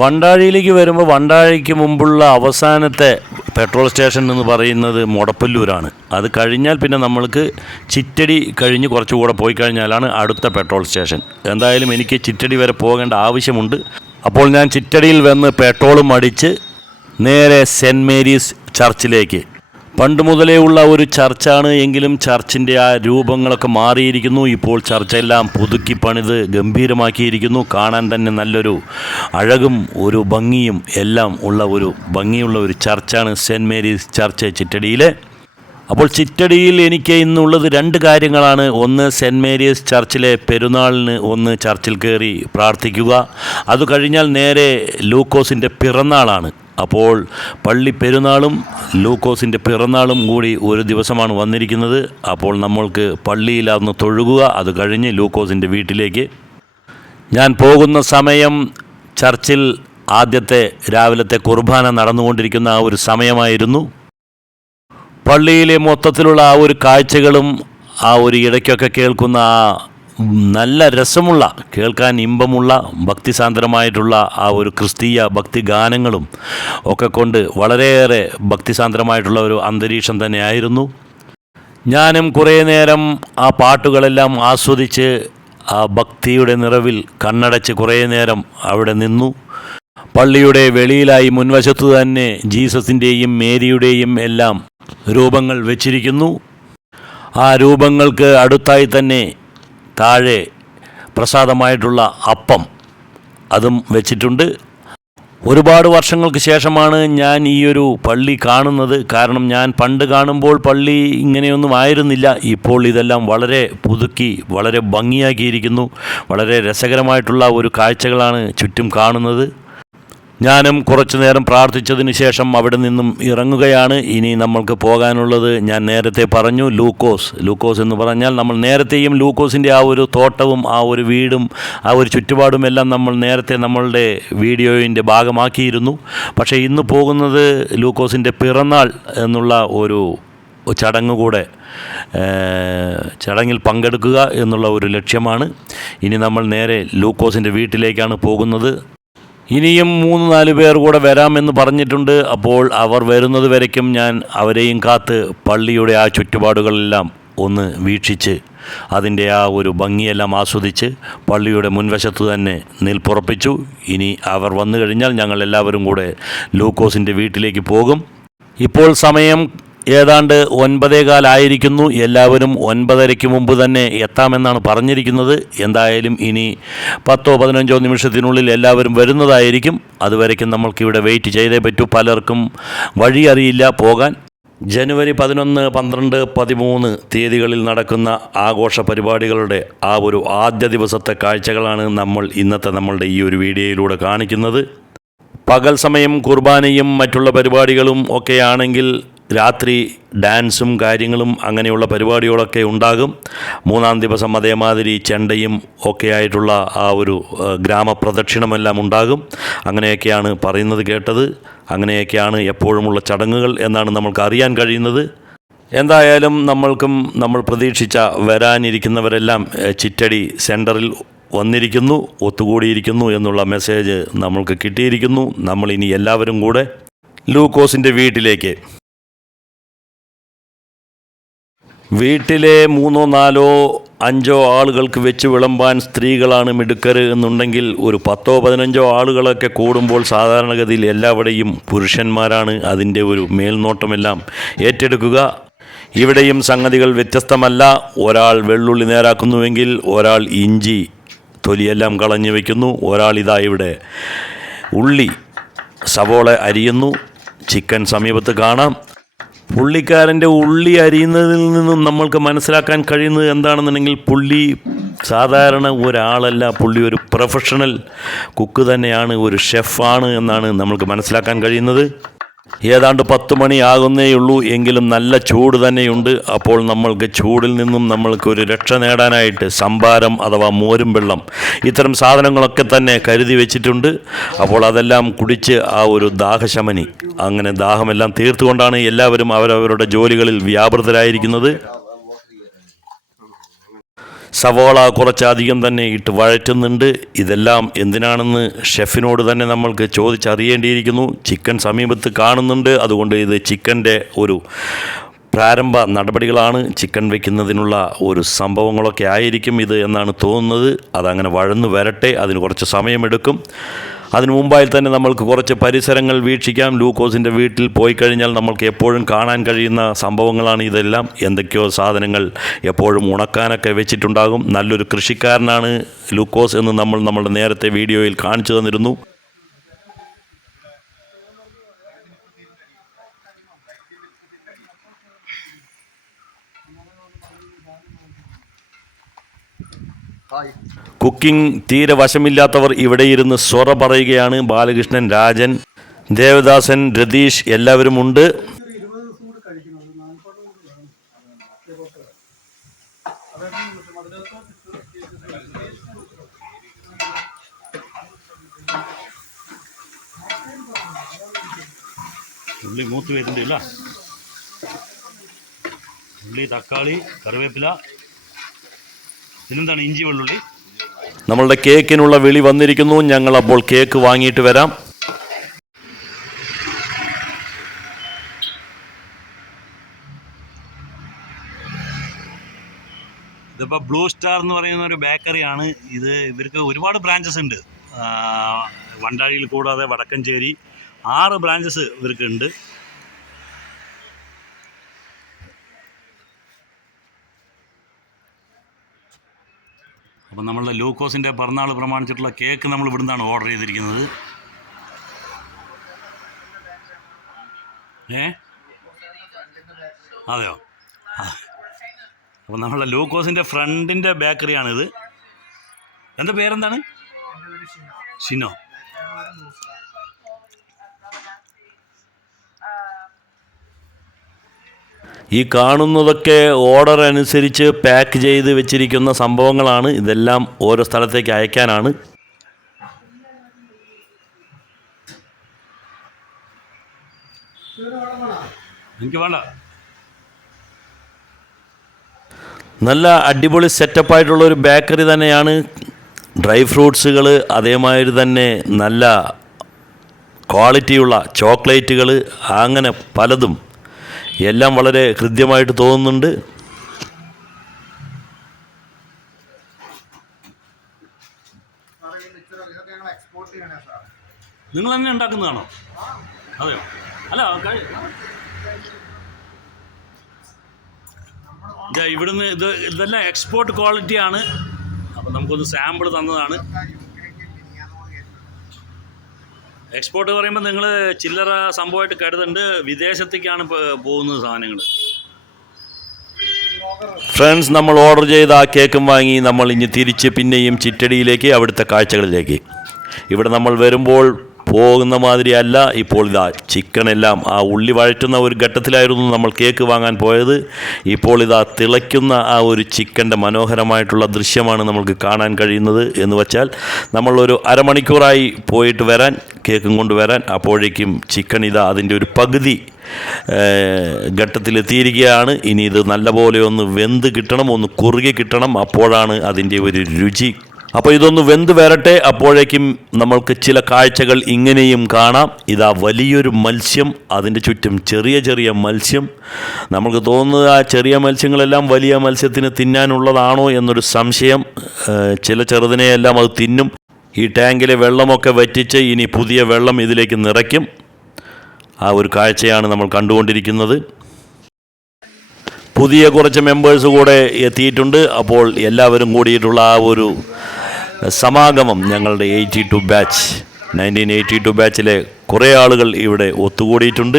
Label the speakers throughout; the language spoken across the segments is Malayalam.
Speaker 1: വണ്ടാഴിയിലേക്ക് വരുമ്പോൾ വണ്ടാഴിക്ക് മുമ്പുള്ള അവസാനത്തെ പെട്രോൾ സ്റ്റേഷൻ എന്ന് പറയുന്നത് മുടപ്പല്ലൂരാണ്. അത് കഴിഞ്ഞാൽ പിന്നെ നമ്മൾക്ക് ചിറ്റടി കഴിഞ്ഞ് കുറച്ചുകൂടെ പോയി കഴിഞ്ഞാലാണ് അടുത്ത പെട്രോൾ സ്റ്റേഷൻ. എന്തായാലും എനിക്ക് ചിറ്റടി വരെ പോകേണ്ട ആവശ്യമുണ്ട്. അപ്പോൾ ഞാൻ ചിറ്റടിയിൽ വന്ന് പെട്രോളും അടിച്ച് നേരെ സെന്റ് മേരീസ് ചർച്ചിലേക്ക് പണ്ട് മുതലേ ഉള്ള ഒരു ചർച്ചാണ് എങ്കിലും ചർച്ചിന്റെ ആ രൂപങ്ങളൊക്കെ മാറിയിരിക്കുന്നു. ഇപ്പോൾ ചർച്ചെല്ലാം പുതുക്കി പണിത് ഗംഭീരമാക്കിയിരിക്കുന്നു. കാണാൻ തന്നെ നല്ലൊരു അഴകും ഒരു ഭംഗിയും എല്ലാം ഉള്ള ഒരു ഭംഗിയുള്ള ഒരു ചർച്ചാണ് സെന്റ് മേരീസ് ചർച്ച് ചിറ്റടിയിലെ. അപ്പോൾ ചിറ്റടിയിൽ എനിക്ക് ഇന്നുള്ളത് രണ്ട് കാര്യങ്ങളാണ്. ഒന്ന് സെന്റ് മേരീസ് ചർച്ചിലെ പെരുന്നാളിന് ഒന്ന് ചർച്ചിൽ കയറി പ്രാർത്ഥിക്കുക. അത് കഴിഞ്ഞാൽ നേരെ ലൂക്കോസിന്റെ പിറന്നാളാണ്. അപ്പോൾ പള്ളി പെരുന്നാളും ലൂക്കോസിന്റെ പിറന്നാളും കൂടി ഒരു ദിവസമാണ് വന്നിരിക്കുന്നത്. അപ്പോൾ നമ്മൾക്ക് പള്ളിയിൽ അന്ന് തൊഴുകുക. അത് കഴിഞ്ഞ് ലൂക്കോസിന്റെ വീട്ടിലേക്ക്. ഞാൻ പോകുന്ന സമയം ചർച്ചിൽ ആദ്യത്തെ രാവിലത്തെ കുർബാന നടന്നുകൊണ്ടിരിക്കുന്ന ആ ഒരു സമയമായിരുന്നു. പള്ളിയിലെ മൊത്തത്തിലുള്ള ആ ഒരു കാഴ്ചകളും ആ ഒരു ഇടയ്ക്കൊക്കെ കേൾക്കുന്ന ആ നല്ല രസമുള്ള കേൾക്കാൻ ഇമ്പമുള്ള ഭക്തിസാന്ദ്രമായിട്ടുള്ള ആ ഒരു ക്രിസ്തീയ ഭക്തി ഗാനങ്ങളും ഒക്കെ കൊണ്ട് വളരെയേറെ ഭക്തിസാന്ദ്രമായിട്ടുള്ള ഒരു അന്തരീക്ഷം തന്നെയായിരുന്നു. ഞാനും കുറേ നേരം ആ പാട്ടുകളെല്ലാം ആസ്വദിച്ച് ആ ഭക്തിയുടെ നിറവിൽ കണ്ണടച്ച് കുറേ നേരം അവിടെ നിന്നു. പള്ളിയുടെ വെളിയിലായി മുൻവശത്തു തന്നെ ജീസസിന്റെയും മേരിയുടെയും എല്ലാം രൂപങ്ങൾ വെച്ചിരിക്കുന്നു. ആ രൂപങ്ങൾക്ക് അടുത്തായി തന്നെ താഴെ പ്രസാദമായിട്ടുള്ള അപ്പം അതും വെച്ചിട്ടുണ്ട്. ഒരുപാട് വർഷങ്ങൾക്ക് ശേഷമാണ് ഞാൻ ഈ ഒരു പള്ളി കാണുന്നത്. കാരണം ഞാൻ പണ്ട് കാണുമ്പോൾ പള്ളി ഇങ്ങനെയൊന്നും ആയിരുന്നില്ല. ഇപ്പോൾ ഇതെല്ലാം വളരെ പുതുക്കി വളരെ ഭംഗിയാക്കിയിരിക്കുന്നു. വളരെ രസകരമായിട്ടുള്ള ഒരു കാഴ്ചകളാണ് ചുറ്റും കാണുന്നത്. ഞാനും കുറച്ചു നേരം പ്രാർത്ഥിച്ചതിന് ശേഷം അവിടെ നിന്നും ഇറങ്ങുകയാണ്. ഇനി നമ്മൾക്ക് പോകാനുള്ളത് ഞാൻ നേരത്തെ പറഞ്ഞു ലൂക്കോസ്. ലൂക്കോസ് എന്ന് പറഞ്ഞാൽ നമ്മൾ നേരത്തെയും ലൂക്കോസിന്റെ ആ ഒരു തോട്ടവും ആ ഒരു വീടും ആ ഒരു ചുറ്റുപാടും എല്ലാം നമ്മൾ നേരത്തെ നമ്മളുടെ വീഡിയോയിന്റെ ഭാഗമാക്കിയിരുന്നു. പക്ഷേ ഇന്ന് പോകുന്നത് ലൂക്കോസിന്റെ പിറന്നാൾ എന്നുള്ള ഒരു ചടങ്ങ് കൂടെ ചടങ്ങിൽ പങ്കെടുക്കുക എന്നുള്ള ഒരു ലക്ഷ്യമാണ്. ഇനി നമ്മൾ നേരെ ലൂക്കോസിന്റെ വീട്ടിലേക്കാണ് പോകുന്നത്. ഇനിയും മൂന്ന് നാല് പേർ കൂടെ വരാമെന്ന് പറഞ്ഞിട്ടുണ്ട്. അപ്പോൾ അവർ വരുന്നത് വരയ്ക്കും. ഞാൻ അവരെയും കാത്ത് പള്ളിയുടെ ആ ചുറ്റുപാടുകളെല്ലാം ഒന്ന് വീക്ഷിച്ച് അതിന്റെ ആ ഒരു ഭംഗിയെല്ലാം ആസ്വദിച്ച് പള്ളിയുടെ മുൻവശത്ത് തന്നെ നിൽപ്പുറപ്പിച്ചു. ഇനി അവർ വന്നു കഴിഞ്ഞാൽ ഞങ്ങൾ എല്ലാവരും കൂടെ ലൂക്കോസിന്റെ വീട്ടിലേക്ക് പോകും. ഇപ്പോൾ സമയം ഏതാണ്ട് ഒൻപതേകാലായിരിക്കുന്നു എല്ലാവരും ഒൻപതരയ്ക്ക് മുമ്പ് തന്നെ എത്താമെന്നാണ് പറഞ്ഞിരിക്കുന്നത്. എന്തായാലും ഇനി പത്തോ പതിനഞ്ചോ നിമിഷത്തിനുള്ളിൽ എല്ലാവരും വരുന്നതായിരിക്കും. അതുവരയ്ക്കും നമ്മൾക്കിവിടെ വെയിറ്റ് ചെയ്തേ പറ്റൂ. പലർക്കും വഴി അറിയില്ല പോകാൻ. ജനുവരി പതിനൊന്ന് പന്ത്രണ്ട് പതിമൂന്ന് തീയതികളിൽ നടക്കുന്ന ആഘോഷ പരിപാടികളുടെ ആ ഒരു ആദ്യ ദിവസത്തെ കാഴ്ചകളാണ് നമ്മൾ ഇന്നത്തെ നമ്മളുടെ ഈ ഒരു വീഡിയോയിലൂടെ കാണിക്കുന്നത്. പകൽ സമയം കുർബാനയും മറ്റുള്ള പരിപാടികളും ഒക്കെ ആണെങ്കിൽ രാത്രി ഡാൻസും കാര്യങ്ങളും അങ്ങനെയുള്ള പരിപാടികളൊക്കെ ഉണ്ടാകും. മൂന്നാം ദിവസം അതേമാതിരി ചെണ്ടയും ഒക്കെ ആയിട്ടുള്ള ആ ഒരു ഗ്രാമപ്രദക്ഷിണമെല്ലാം ഉണ്ടാകും. അങ്ങനെയൊക്കെയാണ് പറയുന്നത് കേട്ടത്. അങ്ങനെയൊക്കെയാണ് എപ്പോഴുമുള്ള ചടങ്ങുകൾ എന്നാണ് നമ്മൾക്ക് അറിയാൻ കഴിയുന്നത്. എന്തായാലും നമ്മൾക്കും നമ്മൾ പ്രതീക്ഷിച്ച വരാനിരിക്കുന്നവരെല്ലാം ചിറ്റടി സെന്ററിൽ വന്നിരിക്കുന്നു ഒത്തുകൂടിയിരിക്കുന്നു എന്നുള്ള മെസ്സേജ് നമ്മൾക്ക് കിട്ടിയിരിക്കുന്നു. നമ്മളിനി എല്ലാവരും കൂടെ ലൂക്കോസിന്റെ വീട്ടിലേക്ക് വീട്ടിലെ മൂന്നോ നാലോ അഞ്ചോ ആളുകൾക്ക് വെച്ച് വിളമ്പാൻ സ്ത്രീകളാണ് മിടുക്കർ എന്നുണ്ടെങ്കിൽ ഒരു പത്തോ പതിനഞ്ചോ ആളുകളൊക്കെ കൂടുമ്പോൾ സാധാരണഗതിയിൽ എല്ലാവിടെയും പുരുഷന്മാരാണ് അതിന്റെ ഒരു മേൽനോട്ടമെല്ലാം ഏറ്റെടുക്കുക. ഇവിടെയും സംഗതികൾ വ്യത്യസ്തമല്ല. ഒരാൾ വെള്ളുള്ളി നേരാക്കുന്നുവെങ്കിൽ ഒരാൾ ഇഞ്ചി തൊലിയെല്ലാം കളഞ്ഞു വയ്ക്കുന്നു ഒരാൾ ഇതാ ഇവിടെ ഉള്ളി സവോള അരിയുന്നു. ചിക്കൻ സമീപത്ത് കാണാം. പുള്ളിക്കാരന്റെ ഉള്ളി അരിയുന്നതിൽ നിന്നും നമ്മൾക്ക് മനസ്സിലാക്കാൻ കഴിയുന്നത് എന്താണെന്നുണ്ടെങ്കിൽ പുള്ളി സാധാരണ ഒരാളല്ല. പുള്ളി ഒരു പ്രൊഫഷണൽ കുക്ക് തന്നെയാണ് ഒരു ഷെഫാണ് എന്നാണ് നമ്മൾക്ക് മനസ്സിലാക്കാൻ കഴിയുന്നത്. ഏതാണ്ട് പത്ത് മണിയാകുന്നേയുള്ളൂ എങ്കിലും നല്ല ചൂട് തന്നെയുണ്ട്. അപ്പോൾ നമ്മൾക്ക് ചൂടിൽ നിന്നും നമ്മൾക്ക് ഒരു രക്ഷ നേടാനായിട്ട് സംഭാരം അഥവാ മോരും വെള്ളം ഇത്തരം സാധനങ്ങളൊക്കെ തന്നെ കരുതി വെച്ചിട്ടുണ്ട്. അപ്പോൾ അതെല്ലാം കുടിച്ച് ആ ഒരു ദാഹശമനി അങ്ങനെ ദാഹമെല്ലാം തീർത്തുകൊണ്ടാണ് എല്ലാവരും അവരവരുടെ ജോലികളിൽ വ്യാപൃതരായിരിക്കുന്നത്. സവോള കുറച്ചധികം തന്നെ ഇട്ട് വഴറ്റുന്നുണ്ട്. ഇതെല്ലാം എന്തിനാണെന്ന് ഷെഫിനോട് തന്നെ നമ്മൾക്ക് ചോദിച്ചറിയേണ്ടിയിരിക്കുന്നു. ചിക്കൻ സമീപത്ത് കാണുന്നുണ്ട്. അതുകൊണ്ട് ഇത് ചിക്കന്റെ ഒരു പ്രാരംഭ നടപടികളാണ്. ചിക്കൻ വയ്ക്കുന്നതിനുള്ള ഒരു സംഭവങ്ങളൊക്കെ ആയിരിക്കും ഇത് എന്നാണ് തോന്നുന്നത്. അതങ്ങനെ വഴന്നു വരട്ടെ. അതിന് കുറച്ച് സമയമെടുക്കും. അതിനു മുമ്പായി തന്നെ നമ്മൾക്ക് കുറച്ച് പരിസരങ്ങൾ വീക്ഷിക്കാം. ലൂക്കോസിന്റെ വീട്ടിൽ പോയി കഴിഞ്ഞാൽ നമ്മൾക്ക് എപ്പോഴും കാണാൻ കഴിയുന്ന സംഭവങ്ങളാണ് ഇതെല്ലാം. എന്തൊക്കെയോ സാധനങ്ങൾ എപ്പോഴും ഉണക്കാനൊക്കെ വെച്ചിട്ടുണ്ടാകും. നല്ലൊരു കൃഷിക്കാരനാണ് ലൂക്കോസ് എന്ന് നമ്മൾ നമ്മുടെ നേരത്തെ വീഡിയോയിൽ കാണിച്ചു തന്നിരുന്നു. കുക്കിംഗ് തീരെ വശമില്ലാത്തവർ ഇവിടെ ഇരുന്ന് സ്വറ പറയുകയാണ് ബാലകൃഷ്ണൻ രാജൻ ദേവദാസൻ രതീഷ് എല്ലാവരും ഉണ്ട്. ഉള്ളി മൂത്ത് വരുന്നുണ്ട് ഉള്ളി തക്കാളി കറിവേപ്പില. പിന്നെന്താണ്? ഇഞ്ചി വെള്ളുള്ളി. നമ്മളുടെ കേക്കിനുള്ള വിളി വന്നിരിക്കുന്നു. ഞങ്ങൾ അപ്പോൾ കേക്ക് വാങ്ങിയിട്ട് വരാം. ഇതിപ്പോൾ ബ്ലൂ സ്റ്റാർ എന്ന് പറയുന്ന ഒരു ബേക്കറിയാണ് ഇത് ഇവർക്ക് ഒരുപാട് ബ്രാഞ്ചസ് ഉണ്ട്. വണ്ടാഴിയിൽ കൂടാതെ വടക്കഞ്ചേരി ആറ് ബ്രാഞ്ചസ് ഇവർക്ക് അപ്പം നമ്മളുടെ ലൂക്കോസിന്റെ പിറന്നാൾ പ്രമാണിച്ചിട്ടുള്ള കേക്ക് നമ്മൾ ഇവിടുന്നാണ് ഓർഡർ ചെയ്തിരിക്കുന്നത്. ഏ? അതെയോ? അപ്പം നമ്മളുടെ ലൂക്കോസിന്റെ ഫ്രണ്ടിന്റെ ബേക്കറിയാണിത്. എന്താ പേരെന്താണ്? ഷിനോ. ഈ കാണുന്നതൊക്കെ ഓർഡർ അനുസരിച്ച് പാക്ക് ചെയ്ത് വെച്ചിരിക്കുന്ന സംഭവങ്ങളാണ്. ഇതെല്ലാം ഓരോ സ്ഥലത്തേക്ക് അയക്കാനാണ്. എനിക്ക് വേണ്ട. നല്ല അടിപൊളി സെറ്റപ്പായിട്ടുള്ള ഒരു ബേക്കറി തന്നെയാണ്. ഡ്രൈ ഫ്രൂട്ട്സുകൾ അതേമാതിരി തന്നെ നല്ല ക്വാളിറ്റിയുള്ള ചോക്ലേറ്റുകൾ അങ്ങനെ പലതും എല്ലാം വളരെ ഹൃദ്യമായിട്ട് തോന്നുന്നുണ്ട്. നിങ്ങൾ തന്നെ ഉണ്ടാക്കുന്നതാണോ? അതെയോ? അല്ല ഇവിടുന്ന് ഇത് ഇതെല്ലാം എക്സ്പോർട്ട് ക്വാളിറ്റിയാണ് അപ്പം നമുക്കൊന്ന് സാമ്പിൾ തന്നതാണ്. എക്സ്പോർട്ട് പറയുമ്പോൾ നിങ്ങൾ ചില്ലറ സംഭവമായിട്ട് കരുതുന്നുണ്ട് വിദേശത്തേക്കാണ് പോകുന്നത് സാധനങ്ങൾ ഫ്രണ്ട്സ് നമ്മൾ ഓർഡർ ചെയ്ത ആ കേക്കും വാങ്ങി നമ്മൾ ഇനി തിരിച്ച് പിന്നെയും ചിറ്റടിയിലേക്ക് അവിടുത്തെ കാഴ്ചകളിലേക്ക്. ഇവിടെ നമ്മൾ വരുമ്പോൾ പോകുന്ന മാതിരിയല്ല. ഇപ്പോൾ ഇതാ ചിക്കനെല്ലാം ആ ഉള്ളി വഴറ്റുന്ന ഒരു ഘട്ടത്തിലായിരുന്നു നമ്മൾ കേക്ക് വാങ്ങാൻ പോയത്. ഇപ്പോൾ ഇതാ തിളയ്ക്കുന്ന ആ ഒരു ചിക്കന്റെ മനോഹരമായിട്ടുള്ള ദൃശ്യമാണ് നമുക്ക് കാണാൻ കഴിയുന്നത് എന്ന് വച്ചാൽ നമ്മളൊരു അരമണിക്കൂറായി പോയിട്ട് വരാൻ കേക്കും കൊണ്ടുവരാൻ അപ്പോഴേക്കും ചിക്കൻ ഇതാ അതിന്റെ ഒരു പകുതി ഘട്ടത്തിലെത്തിയിരിക്കുകയാണ്. ഇനി ഇത് നല്ലപോലെ ഒന്ന് വെന്ത് കിട്ടണം ഒന്ന് കുറുകി കിട്ടണം. അപ്പോഴാണ് അതിന്റെ ഒരു രുചി അപ്പോൾ ഇതൊന്ന് വെന്ത് വരട്ടെ. അപ്പോഴേക്കും നമ്മൾക്ക് ചില കാഴ്ചകൾ ഇങ്ങനെയും കാണാം. ഇതാ വലിയൊരു മത്സ്യം അതിന്റെ ചുറ്റും ചെറിയ ചെറിയ മത്സ്യം. നമുക്ക് തോന്നുന്നത് ആ ചെറിയ മത്സ്യങ്ങളെല്ലാം വലിയ മത്സ്യത്തിന് തിന്നാനുള്ളതാണോ എന്നൊരു സംശയം. ചില ചെറുതിനെയെല്ലാം അത് തിന്നും. ഈ ടാങ്കിലെ വെള്ളമൊക്കെ വറ്റിച്ച് ഇനി പുതിയ വെള്ളം ഇതിലേക്ക് നിറയ്ക്കും. ആ ഒരു കാഴ്ചയാണ് നമ്മൾ കണ്ടുകൊണ്ടിരിക്കുന്നത്. പുതിയ കുറച്ച് മെമ്പേഴ്സ് കൂടെ എത്തിയിട്ടുണ്ട്. അപ്പോൾ എല്ലാവരും കൂടിയിട്ടുള്ള ആ ഒരു സമാഗമം ഞങ്ങളുടെ eighty two batch nineteen eighty two ബാച്ചിലെ കുറേ ആളുകൾ ഇവിടെ ഒത്തുകൂടിയിട്ടുണ്ട്.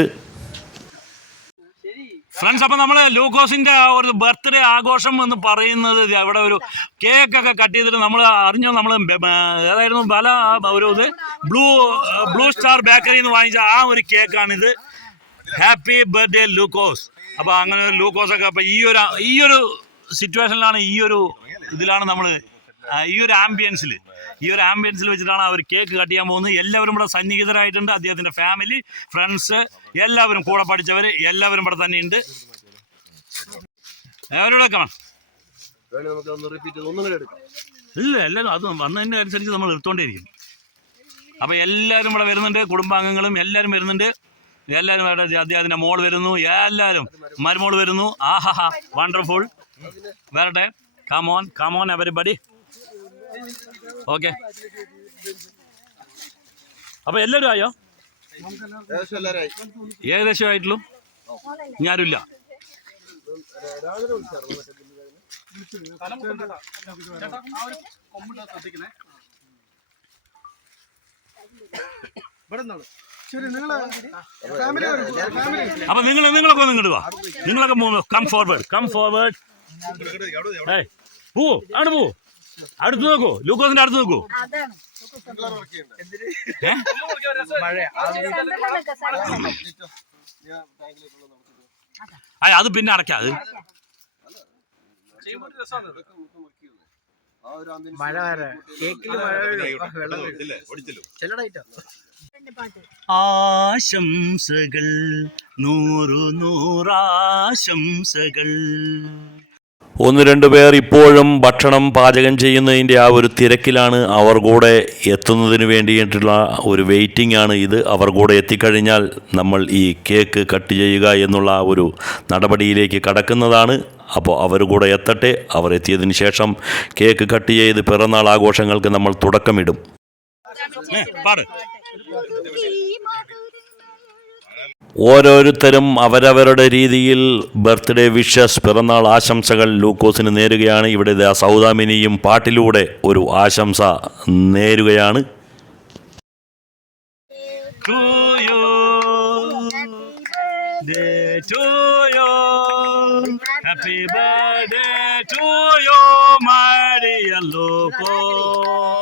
Speaker 1: ഫ്രണ്ട്സ് അപ്പം നമ്മൾ ലൂക്കോസിന്റെ ഒരു ബർത്ത്ഡേ ആഘോഷം എന്ന് പറയുന്നത് അവിടെ ഒരു കേക്കൊക്കെ കട്ട് ചെയ്തിട്ട് നമ്മൾ അറിഞ്ഞോ? നമ്മൾ ഏതായിരുന്നു? പല ഒരു ഇത്? ബ്ലൂ ബ്ലൂ സ്റ്റാർ ബേക്കറിയിൽ നിന്ന് വാങ്ങിച്ച ആ ഒരു കേക്കാണിത് ഹാപ്പി ബർത്ത്ഡേ ലൂക്കോസ് അപ്പോൾ അങ്ങനെ ലൂക്കോസൊക്കെ അപ്പോൾ ഈ ഒരു ഈ ഒരു സിറ്റുവേഷനിലാണ് ഈ ഒരു ഇതിലാണ് നമ്മൾ ഈ ഒരു ആംബിയൻസിൽ ഈ ഒരു ആംബിയൻസിൽ വെച്ചിട്ടാണ് അവർ കേക്ക് കട്ട് ചെയ്യാൻ പോകുന്നത്. എല്ലാവരും ഇവിടെ സന്നിഹിതരായിട്ടുണ്ട്. അദ്ദേഹത്തിന്റെ ഫാമിലി ഫ്രണ്ട്സ് എല്ലാവരും കൂടെ പഠിച്ചവർ എല്ലാവരും ഇവിടെ തന്നെയുണ്ട്
Speaker 2: ചെയ്ത് ഒന്നും
Speaker 1: ഇല്ല എല്ലാവരും അത് വന്നതിന്റെ അനുസരിച്ച് നമ്മൾ എടുത്തോണ്ടേയിരിക്കും അപ്പോൾ എല്ലാവരും ഇവിടെ വരുന്നുണ്ട്. കുടുംബാംഗങ്ങളും എല്ലാവരും വരുന്നുണ്ട്. എല്ലാവരും അദ്ദേഹത്തിന്റെ അദ്ദേഹത്തിന്റെ മോൾ വരുന്നു. എല്ലാവരും മരുമോൾ വരുന്നു. ആഹാ വണ്ടർഫുൾ വരട്ടെ. Come on come on everybody okay. അപ്പോൾ എല്ലാവരും ആയോ?
Speaker 2: ഏകദേശം
Speaker 1: ആയിട്ടുള്ളൂ. ഞാനില്ല അപ്പോൾ നിങ്ങൾ നിങ്ങളൊക്കെ ഒന്ന് ഇങ്ങോട്ട് വാ. നിങ്ങളൊക്കെ കം ഫോർവേഡ് കം ഫോർവേഡ് പോവോ പോ ആണ് പോ അടുത്ത് നോക്കൂ. ലൂക്കോസിന്റെ അടുത്ത് നോക്കൂ. അത് പിന്നെ
Speaker 2: അടക്കാത്
Speaker 3: മഴ വരെ. മഴ. ചെല്ലടായിട്ടോ
Speaker 1: ആശംസകൾ നൂറു നൂറാശംസകൾ. ഒന്ന് രണ്ട് പേർ ഇപ്പോഴും ഭക്ഷണം പാചകം ചെയ്യുന്നതിന്റെ ആ ഒരു തിരക്കിലാണ് അവർ കൂടെ എത്തുന്നതിന് വേണ്ടിയിട്ടുള്ള ഒരു വെയിറ്റിംഗ് ആണ് ഇത്. അവർ കൂടെ എത്തിക്കഴിഞ്ഞാൽ നമ്മൾ ഈ കേക്ക് കട്ട് ചെയ്യുക എന്നുള്ള ആ ഒരു നടപടിയിലേക്ക് കടക്കുന്നതാണ്. അപ്പോൾ അവർ കൂടെ എത്തട്ടെ. അവർ എത്തിയതിന് ശേഷം കേക്ക് കട്ട് ചെയ്ത് പിറന്നാൾ ആഘോഷങ്ങൾക്ക് നമ്മൾ തുടക്കമിടും. ഓരോരുത്തരും അവരവരുടെ രീതിയിൽ ബർത്ത്ഡേ വിഷസ് പിറന്നാൾ ആശംസകൾ ലൂക്കോസിന് നേരുകയാണ് ഇവിടെ സൗദാമിനിയും പാട്ടിലൂടെ ഒരു ആശംസ നേരുകയാണ്. Happy birthday to you, my dear Loco.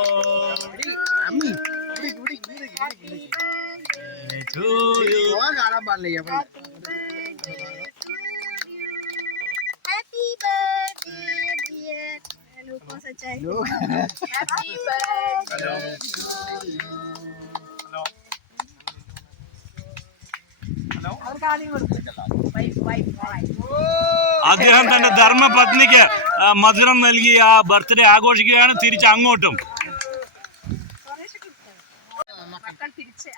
Speaker 4: Wife wife
Speaker 1: അദ്ദേഹം തന്റെ ധർമ്മപത്നിക്ക് മധുരം നൽകി ആ ബർത്ത്ഡേ ആഘോഷിക്കുകയാണ്. തിരിച്ച് അങ്ങോട്ടും
Speaker 4: മക്കൾ തിരിച്ച്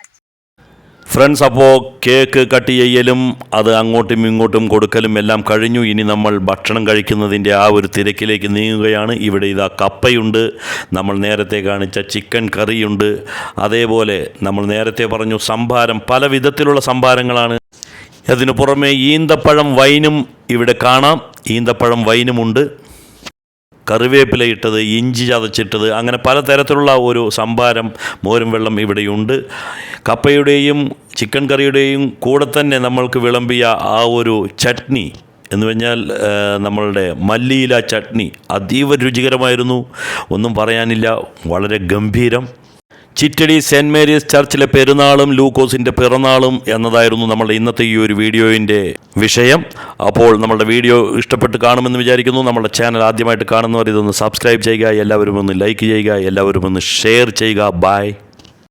Speaker 1: ഫ്രണ്ട്സ് അപ്പോൾ കേക്ക് കട്ട് ചെയ്യലും അത് അങ്ങോട്ടും ഇങ്ങോട്ടും കൊടുക്കലും എല്ലാം കഴിഞ്ഞു. ഇനി നമ്മൾ ഭക്ഷണം കഴിക്കുന്നതിന്റെ ആ ഒരു തിരക്കിലേക്ക് നീങ്ങുകയാണ്. ഇവിടെ ഇതാ കപ്പയുണ്ട്. നമ്മൾ നേരത്തെ കാണിച്ച ചിക്കൻ കറിയുണ്ട്. അതേപോലെ നമ്മൾ നേരത്തെ പറഞ്ഞു സംഭാരം പല വിധത്തിലുള്ള സംഭാരങ്ങളാണ്. അതിനു പുറമെ ഈന്തപ്പഴം വൈനും ഇവിടെ കാണാം. ഈന്തപ്പഴം വൈനുമുണ്ട്. കറിവേപ്പില ഇട്ടത് ഇഞ്ചി ചതച്ചിട്ടത് അങ്ങനെ പലതരത്തിലുള്ള ഒരു സംഭാരം മോരും വെള്ളം ഇവിടെയുണ്ട്. കപ്പയുടെയും ചിക്കൻ കറിയുടെയും കൂടെ തന്നെ നമ്മൾക്ക് വിളമ്പിയ ആ ഒരു ചട്നി എന്ന് പറഞ്ഞാൽ നമ്മളുടെ മല്ലിയില ചട്നി അതീവ രുചികരമായിരുന്നു. ഒന്നും പറയാനില്ല വളരെ ഗംഭീരം. ചിറ്റടി സെന്റ് മേരീസ് ചർച്ചിലെ പെരുന്നാളും ലൂക്കോസിന്റെ പിറന്നാളും എന്നതായിരുന്നു നമ്മളുടെ ഇന്നത്തെ ഈ ഒരു വീഡിയോയിന്റെ വിഷയം. അപ്പോൾ നമ്മളുടെ വീഡിയോ ഇഷ്ടപ്പെട്ട് കാണുമെന്ന് വിചാരിക്കുന്നു. നമ്മുടെ ചാനൽ ആദ്യമായിട്ട് കാണുന്നവർ ഇതൊന്ന് സബ്സ്ക്രൈബ് ചെയ്യുക എല്ലാവരും ഒന്ന് ലൈക്ക് ചെയ്യുക എല്ലാവരും ഒന്ന് ഷെയർ ചെയ്യുക. ബൈ.